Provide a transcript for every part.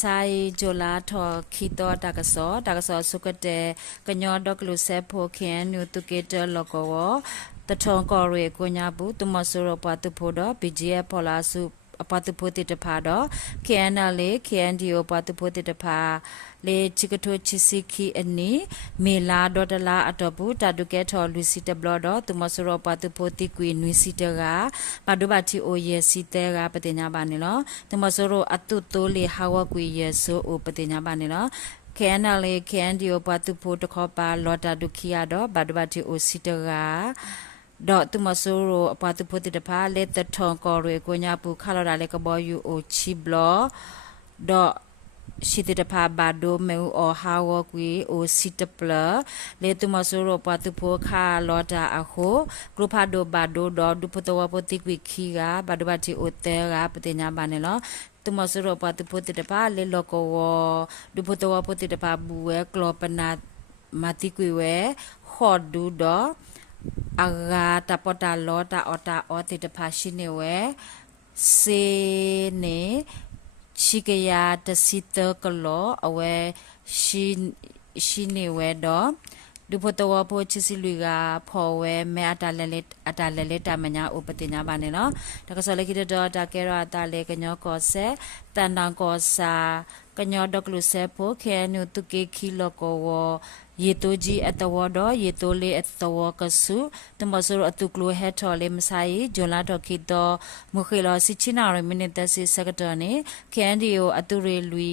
ไซโจลาทอคีโตตากะซอสุกเตกะญอดอกลุเซโพเคนนูตุเกเตลอกวตะทองกอเรกุญาบุตุมสุรปะตุโพดอ BGF พอลาสุအပတုပိုတိတဖာတော့ KNL လေ KNDO ပတုပိုတိတဖာလေချိကထိုချီစီခီအနီမေလာဒေါ်တလာအတော့ဘူးတာတုကဲထော်လူစီတဘလတော့သူမဆရောပတုပိုတိကွေနွီစီတကပဒုဘတီအိုယေစီတဲကပတိညာပါနေလောသူမဆရောအတုတိုးလေဟာဝကွေယေဆိုအိုပတိညာပါနေလော KNL KNDO ပတုပိုတခေါ်ပါလော်တာဒုခိယာတော့ဘဒုဘတီအိုစီတကดอตุมโซโรอปาตุโพติตพาเลตทองกอเรโกญาปูคาลอดาเลกบอยูโอชิบลอดอชิติตพาบาโดเมออฮาวกวีโอซิตปลเลตุมโซโรปาตุโพคาลอดาอะโคกรุพาโดบาโดดอดุพตวปติกวิคีกาบาดบาติโอเตกาปติญาบาเนลอตุมโซโรปาตุโพติตพาเลโลกวดุพตวปติตพาบูเวกลอปนามาติกวิเวฮอดดูดออากาตาปตาลอตาออตาออติตภาชิเนเวเซเนชิกยาตสิตกลออเวชิเนเวดอดุพตวโพชิสิลุกาพอเวเมอตาเลตามญาอุปติญาบาเนเนาะตะกะซอเลกิดอตาเกรอตาเลกะญอกอเซตันดังกอซากะญอดอกลุเซโพเคนุตุเกคิโลโกวယေတိုဂျီအတဝဒေါ်ယေတိုလေးအတဝကဆုတမဆရအတုကလိုဟက်ထော်လေးမဆိုင်ဂျွန်လာတော်ခိတောမခေလောစီချီနာရမိနစ်တစီစကတော်နေကန်ဒီယိုအတုရေလူ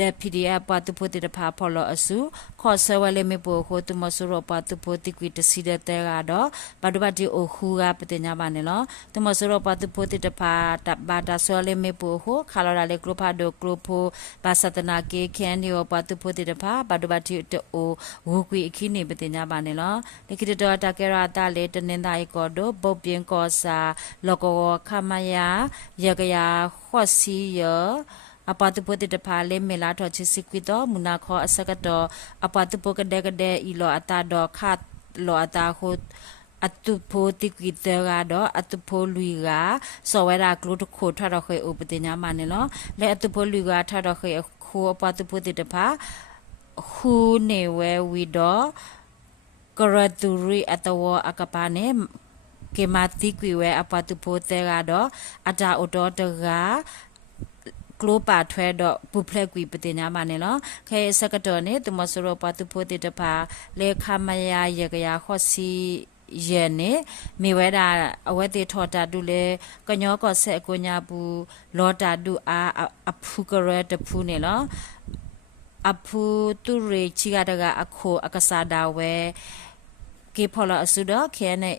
ဒက် PDF ပတ်တုပိုတိတဖာဖော်လောအစုခေါ်ဆဝလေမေပိုခိုတမဆရပတ်တုပိုတိကွီတစီတဲ့တဲကတော့ဘဒဘတိအိုခူကပတိညာပါနေလောတမဆရပတ်တုပိုတိတဖာတဘာတာဆလေမေပိုခိုခါလောလာလေကရဖာဒိုကရဖိုဘာစတနာကေကန်ဒီယိုပတ်တုပိုတိတဖာဘဒဘတိတိုဝူကွီအခီနေပတိညာပါနေလောလေကိတတော်တကေရတာလေတနင်္သာရီကောဒိုပုတ်ပြင်းကောစာလောကောခမယာယကယာခော့စီယအပတုပတိတဖာလေမေလာထောချစ်စီကွီတော့မူနာခောအစကတော့အပတုပကတဲ့ဤလောအတာတော့ခတ်လောအတာခုအတုပိုတိကွီတဲ့ကတော့အတုပိုလူကစောဝဲတာကလုတခိုထရခေဥပတိညာမနေလောလေအတုပိုလူကထရခေခိုအပတုပတိတဖာခူနေဝဲဝီတော့ကရတူရီအတဝအကပါနေကေမာတိကွီဝဲအပတုပိုတဲ့ကတော့အတာအိုတော်တကကလိုပါထွဲတော့ပုဖလက်ကွီပတင်ညာမနေလောခဲစကတော်နေတမဆရပတုဖိုတိတဖာလေခမယာရကရခော့စီယေနေမေဝဲတာအဝဲတေထော်တာတူလေကညောကောဆက်ကိုညာဘူးလောတာတူအားအဖူကရတဖူနေလောအဖူတူရေချီကတကအခိုအကစားတာဝဲကေဖော်လာအစုတော့ခဲနေ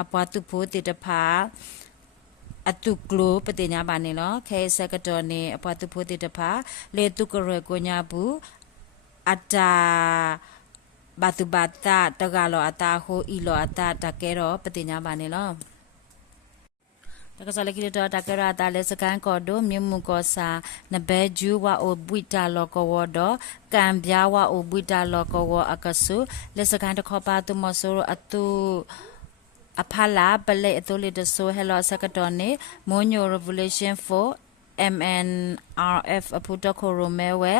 အပတုဖိုတိတဖာအတုကလိုပတိညာပါနေလောခဲစကတော်နေအပတုဖိုတိတဖာလေတုကရကိုညာဘူးအတာဘတ်ဘတ်တာတကလောအတာဟိုဤလောအတာတကဲတော့ပတိညာပါနေလောတကစားလေကိတော်တကရတာလေစကန်ကောဒိုမြမှုကောစာနဘဲဂျူဝအိုဘွိတာလောကောဝဒကံပြာဝအိုဘွိတာလောကောဝအကဆုလေစကန်တခောပါတုမဆိုရအတုအဖလာပလေအတိုလီတဆိုဟဲလောစကတော်နေမွန်ညို revolution 4 MNRF အဖူတခိုရိုမဲဝဲ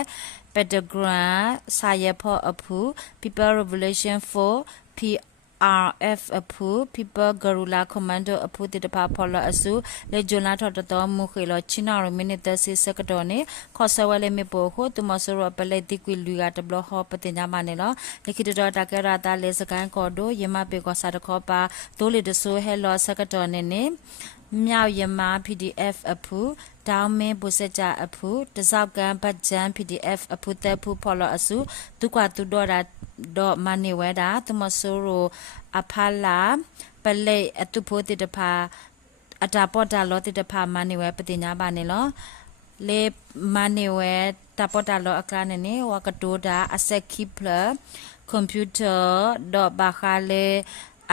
ပက်တဂရန်စာရဖောအဖူ People Revolution 4 PRF အဖူ People Guerrilla Commando အဖူတိတဖာဖော်လအစုလေဂျွန်လာထော်တော်မူခေလောချီနာရမိနစ်တစီစကတော်နေခေါ်ဆဝဲလေမေပိုဟိုတမဆရပလေတိကွီလူကတဘလဟောပတင်ညာမနေလောလေခိတတော်တကရတာလေစကန်ကောဒိုယမပေကောစာတခောပါတိုးလေတဆိုဟဲလောစကတော်နေနေမြောက်ယမ PDF အဖူတောင်းမင်းပုစကြအဖူတစောက်ကန်ပတ်ချန် PDF အဖူတက်ဖူဖော်လအစုဒုကွာတူတော်တာတော့မနေဝဲတာတမဆိုးရိုအဖလာပလေအတုဖိုတိတဖာအတာပေါ်တာလောတိတဖာမနေဝဲပတိညာပါနေလောလေမနေဝဲတပေါ်တာလောအခရနေနေဝကတိုတာအဆက်ခိပလကွန်ပျူတာတော့ဘာခါလေ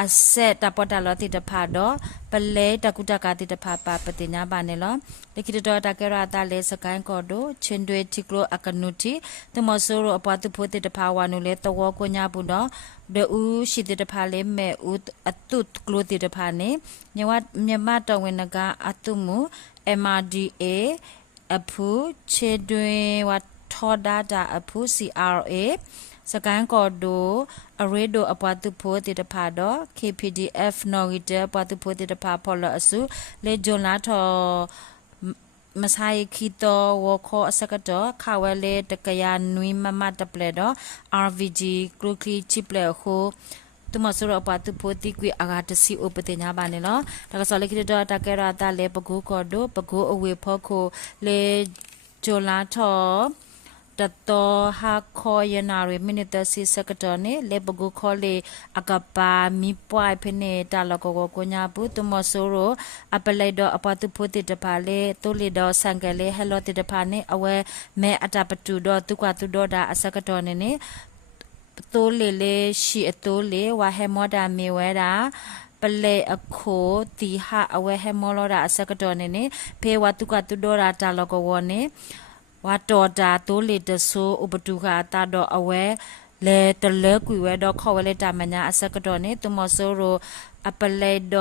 အဆက်တပေါ်တာလောတိတဖာတော့ပလေတကုတကတိတဖာပါပတိညာပါနေလောလေခိတတော်တကရတာလေစကိုင်းကောဒိုချင်းတွေတီကလိုအကနုတီတမဆိုးရအပတုဖိုတိတဖာဝနုလေတဝကိုညာဘူးတော့ဒေဦးရှိတိတဖာလေမဲဦးအတုကလိုတိတဖာနေမြမတော်ဝင်နကအတုမှု MRDA อพูเชดวยวัดทอดาดาอพู CRA สกันกอดูอเรโดอปาตุโพติตพาดอ KPDF นอริเตปาตุโพติตพาพอลอสุเลจอนลาทอมาไซคิโตวอคอสกัดคาวเลตกยานุยมามาตะเปลดอ RVG กรุคลีชิเปลโคตุมาสุรปาตุโพติกวีอากาศสีอุปติญาบานิลอตะกสอเลคิดอตะเกราตาเลปกูกอดูปกูอเวพอโคเลจอลาทอตะตอฮาคอยนาเรมินิตสิสกตอเนเลปกูคอเลอากาปามีปวยเพเนตาลกโกโกญาปุตุมอสุโรอปะไลดออปาตุโพติตะพาเลตุเลดอสังเกเลเฮโลติตะพาเนอเวเมอตาปตุดอตุกวาตุดอดาอสกตอเนเนတိုးလေလေရှိအတိုးလေဝါဟဲမောဒါမေဝဲတာပလေအခုတီဟာအဝဲဟဲမောလောဒါအစကတော်နေနေဖေဝတုကတုဒေါ်ရာတာလောကဝနေဝါတော်တာတိုးလေတဆိုးဥပတုခာတာတော့အဝဲလေတလဲကွေဝဲတော့ခေါ်ဝဲလေတာမညာအစကတော်နေတမဆိုးရောအပလေဒ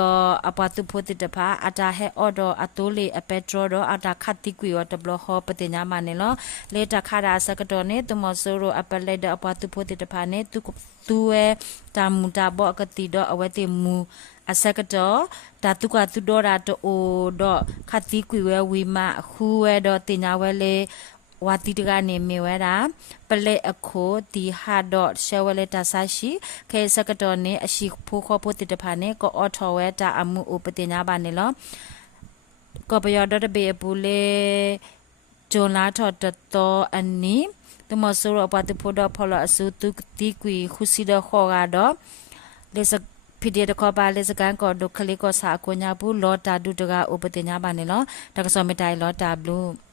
အပတုဖို့တဖာအတာဟဲအော်ဒအတိုးလေအပက်ထရောဒအတာခတ်တိကွေရတဘလဟောပတိညာမနေလောလေတခါရာစကတော့နေတမဆိုးရောအပလေဒအပတုဖို့တဖာနေသူဝဲတာမူတာဘောကတိတော့အဝဲတိမူအစကတော့တာတုကသူဒေါ်ရာတိုတော့ခတ်တိကွေဝဲဝီမခူဝဲတော့တင်ညာဝဲလေဝါတီတကနေမြေဝဲတာပလက်အခုတီဟာတော့ရှဲဝဲလက်တာဆာရှိခဲစကတော်နေအရှိဖိုးခေါ်ဖို့တတဖာနေကောအော်ထော်ဝဲတာအမှုဥပတင်ညာပါနေလောကောပယောဒတ်ဘေပူလေဂျွန်လာထော်တတော်အနီတမဆူရပတ်ဖို့တော့ဖော်လအစုတုတီကွီခုစီတော့ခေါ်ကတော့လေစဖိဒီတခေါ်ပါလေစကန်ကောဒုခလီကောစာကိုညာဘူးလောတာဒုတကဥပတင်ညာပါနေလောတကစောမတိုင်လောတာဘလူး